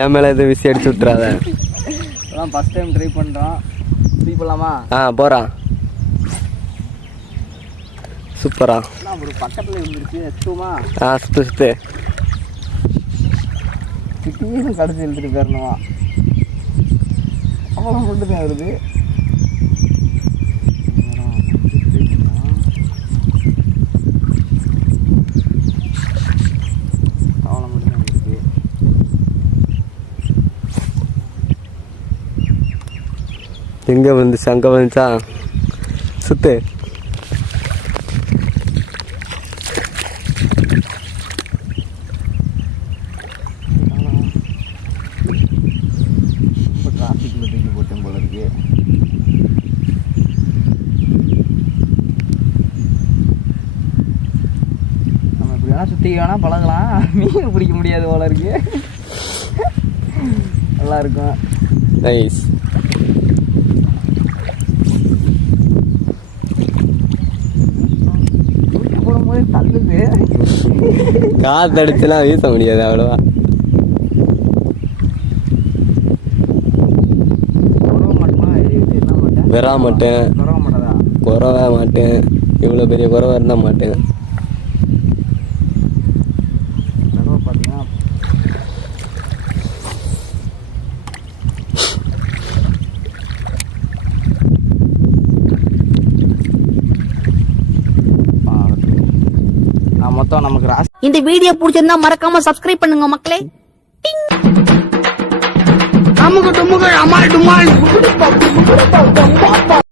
என் மேல எதுவும் விசி அடிச்சு விட்டுறாத. ஃபர்ஸ்ட் டைம் ட்ரை பண்றோம். ட்ரை பண்ணலாமா? போறா. சூப்பரா. ஒரு பக்கத்துல இருந்துச்சு. சுத்தமா சுத்து கிட்டியும் கடைசி எழுதிட்டு போயிடணுமா? அவ்வளோ மட்டும் தான் வருது. அவ்வளோ மட்டும் தான் வருது. எங்க வந்துச்சு? அங்க வந்துச்சா? சுத்து. டிராஃபிக்ல தூக்கி போட்டேன் போல இருக்கு. நம்ம இப்படி வேணா சுற்றி வேணா பழகலாம். மீன் பிடிக்க முடியாது போல இருக்கு. நல்லா இருக்கும். நைஸ். போடும்போது தள்ளுது. காத்தடிச்சுலாம் வீச முடியாது அவ்வளவா. வெறா மாட்டேன், குறவ மாட்டேன். இவ்வளோ பெரிய குறவ இருந்தா மாட்டேன். மொத்தம் நமக்கு இந்த வீடியோ பிடிச்சிருந்தா மறக்காம சப்ஸ்கிரைப் பண்ணுங்க மக்களே. அமுக டுமுக அமால் டுமால்.